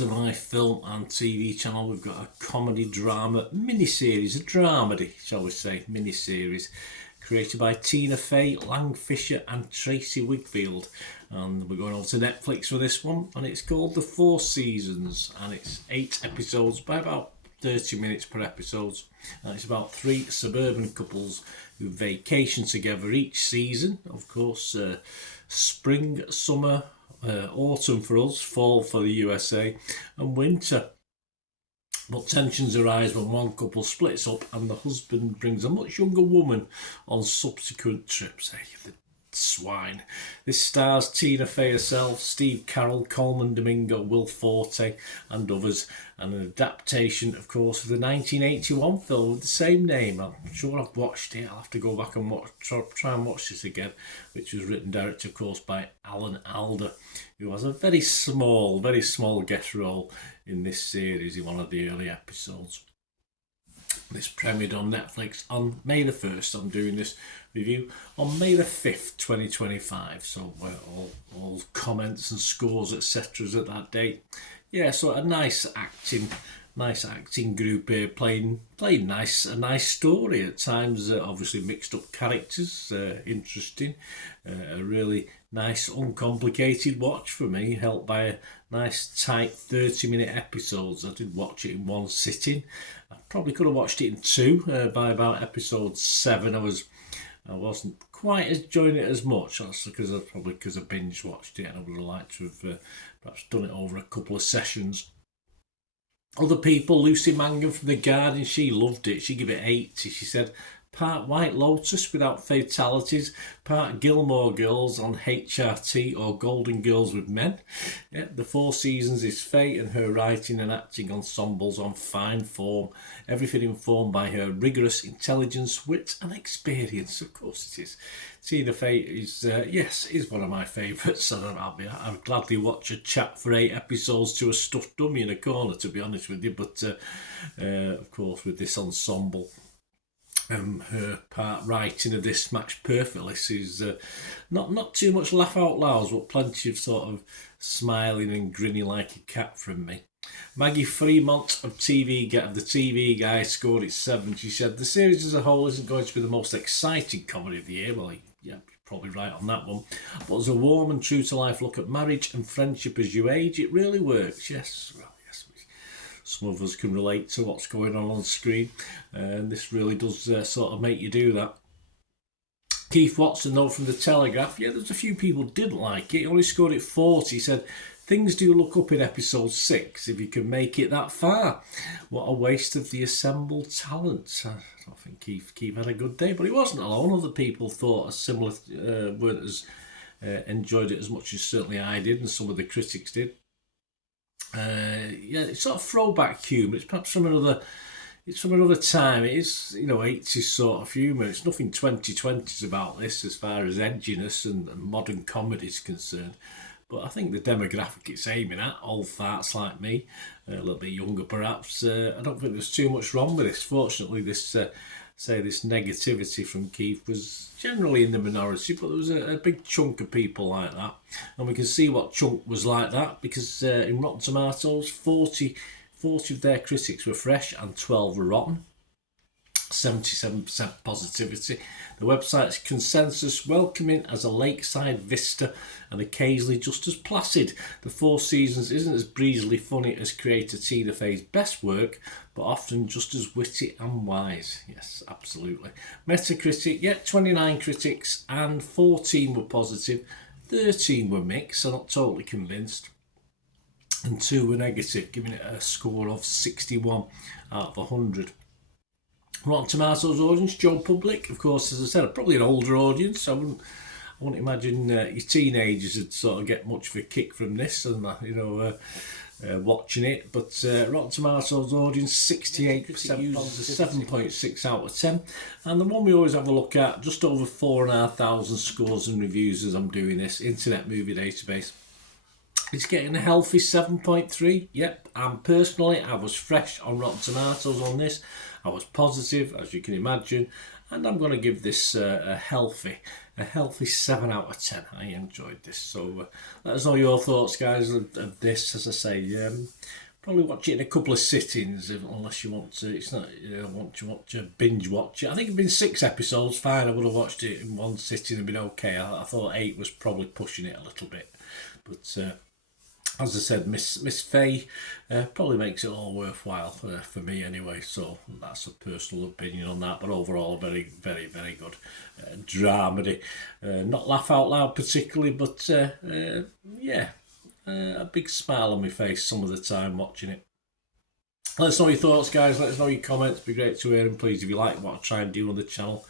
to my film and TV channel. We've got a comedy drama miniseries, a dramedy, shall we say, miniseries, created by Tina Fey, Lang Fisher and Tracy Wigfield. And we're going over to Netflix for this one, and it's called The Four Seasons, and it's 8 episodes by about 30 minutes per episode. And it's about 3 suburban couples who vacation together each season. Of course, spring, summer, autumn for us, fall for the USA, and winter. But tensions arise when one couple splits up and the husband brings a much younger woman on subsequent trips. Hey, the swine. This stars Tina Fey herself, Steve Carell, Coleman Domingo, Will Forte and others, and an adaptation, of course, of the 1981 film with the same name. I'm sure I've watched it. I'll have to go back and try and watch this again, which was written, directed, of course, by Alan Alda, who has a very small guest role in this series in one of the early episodes. This premiered on Netflix on May the 1st. I'm doing this review on May the 5th, 2025. So all comments and scores, etc. at that date. Yeah, so a nice acting group here playing a nice story at times. Obviously mixed up characters, interesting. A really nice, uncomplicated watch for me, helped by a nice tight 30-minute episodes. I did watch it in one sitting. I probably could have watched it in 2. By about episode 7, I wasn't quite enjoying it as much. That's because I binge watched it, and I would have liked to have perhaps done it over a couple of sessions. Other people, Lucy Mangan from The Guardian, she loved it. She gave it 80. She said, part White Lotus without fatalities, part Gilmore Girls on HRT or Golden Girls with Men. Yeah, The Four Seasons is Faye and her writing and acting ensembles on fine form. Everything informed by her rigorous intelligence, wit and experience. Of course it is. Tina Fey is one of my favourites, and I'd gladly watch a chat for 8 episodes to a stuffed dummy in a corner, to be honest with you. But of course, with this ensemble, her part writing of this matched perfectly. She's not too much laugh out loud, but plenty of sort of smiling and grinning like a cat from me. Maggie Fremont of the TV Guy scored it 7. She said the series as a whole isn't going to be the most exciting comedy of the year. Well, yeah, you're probably right on that one. But as a warm and true to life look at marriage and friendship as you age, it really works. Yes, well, yes. Some of us can relate to what's going on screen, and this really does sort of make you do that. Keith Watson, though, from The Telegraph, yeah, there's a few people didn't like it. He only scored it 40. He said, things do look up in episode 6 if you can make it that far. What a waste of the assembled talent. I don't think Keith had a good day, but he wasn't alone. Other people thought a similar, weren't as enjoyed it as much as certainly I did, and some of the critics did. Yeah, it's sort of throwback humour. It's perhaps from another time. It is, 80s sort of humour. It's nothing 2020s about this as far as edginess and modern comedy is concerned. But I think the demographic it's aiming at, old farts like me, a little bit younger perhaps, I don't think there's too much wrong with this. Fortunately, this negativity from Keith was generally in the minority, but there was a big chunk of people like that. And we can see what chunk was like that because in Rotten Tomatoes, 40 of their critics were fresh and 12 were rotten. 77% positivity. The website's consensus welcoming as a lakeside vista and occasionally just as placid. The Four Seasons isn't as breezily funny as creator Tina Fey's best work, but often just as witty and wise. Yes, absolutely. Metacritic, 29 critics and 14 were positive, 13 were mixed, so not totally convinced, and 2 were negative, giving it a score of 61 out of 100. Rotten Tomatoes audience, Joe Public, of course, as I said, probably an older audience. I wouldn't imagine your teenagers would sort of get much of a kick from this and watching it. But Rotten Tomatoes audience, 68% uses a 7.6 out of 10. And the one we always have a look at, just over 4,500 scores and reviews as I'm doing this, Internet Movie Database. It's getting a healthy 7.3. Yep, and personally, I was fresh on Rotten Tomatoes on this. I was positive, as you can imagine, and I'm going to give this a healthy a healthy 7 out of 10. I enjoyed this. So let us know your thoughts, guys, of this. As I say, probably watch it in a couple of sittings, unless you want to. It's not want to binge watch it. I think it'd been 6 episodes. Fine, I would have watched it in one sitting and been okay. I thought 8 was probably pushing it a little bit, but. As I said, Miss Faye probably makes it all worthwhile for me anyway. So that's a personal opinion on that. But overall, very, very, very good dramedy. Not laugh out loud particularly, but yeah, a big smile on my face some of the time watching it. Let us know your thoughts, guys. Let us know your comments. It'd be great to hear them, please. If you like what I try and do on the channel,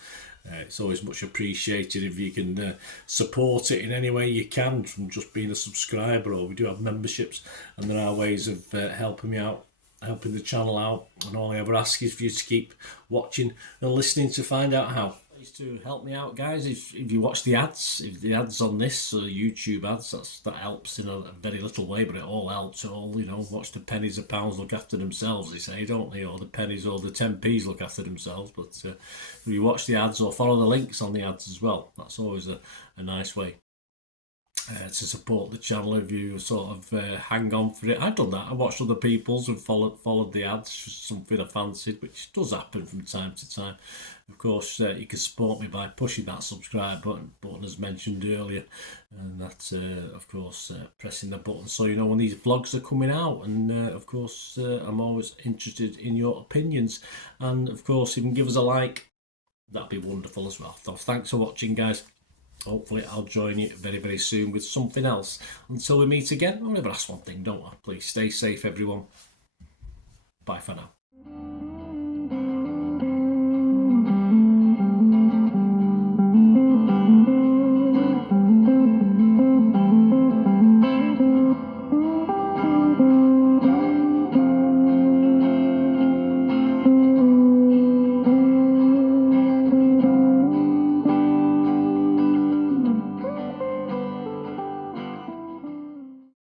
it's always much appreciated if you can support it in any way you can, from just being a subscriber, or we do have memberships, and there are ways of helping me out, helping the channel out, and all I ever ask is for you to keep watching and listening to find out how. Please to help me out, guys. If you watch the ads, if the ads on this YouTube ads, that helps in a very little way, but it all helps. It all, watch the pennies and pounds look after themselves, they say, don't they? Or the pennies or the 10p's look after themselves. But if you watch the ads or follow the links on the ads as well, that's always a nice way to support the channel. If you sort of hang on for it, I've done that. I watched other people's and followed the ads, just something I fancied, which does happen from time to time. Of course, you can support me by pushing that subscribe button as mentioned earlier, and that of course pressing the button so you know when these vlogs are coming out. And of course I'm always interested in your opinions, and of course you can give us a like, that'd be wonderful as well. So thanks for watching, guys. Hopefully I'll join you very, very soon with something else. Until we meet again, I'll never ask one thing, don't I? Please stay safe, everyone. Bye for now.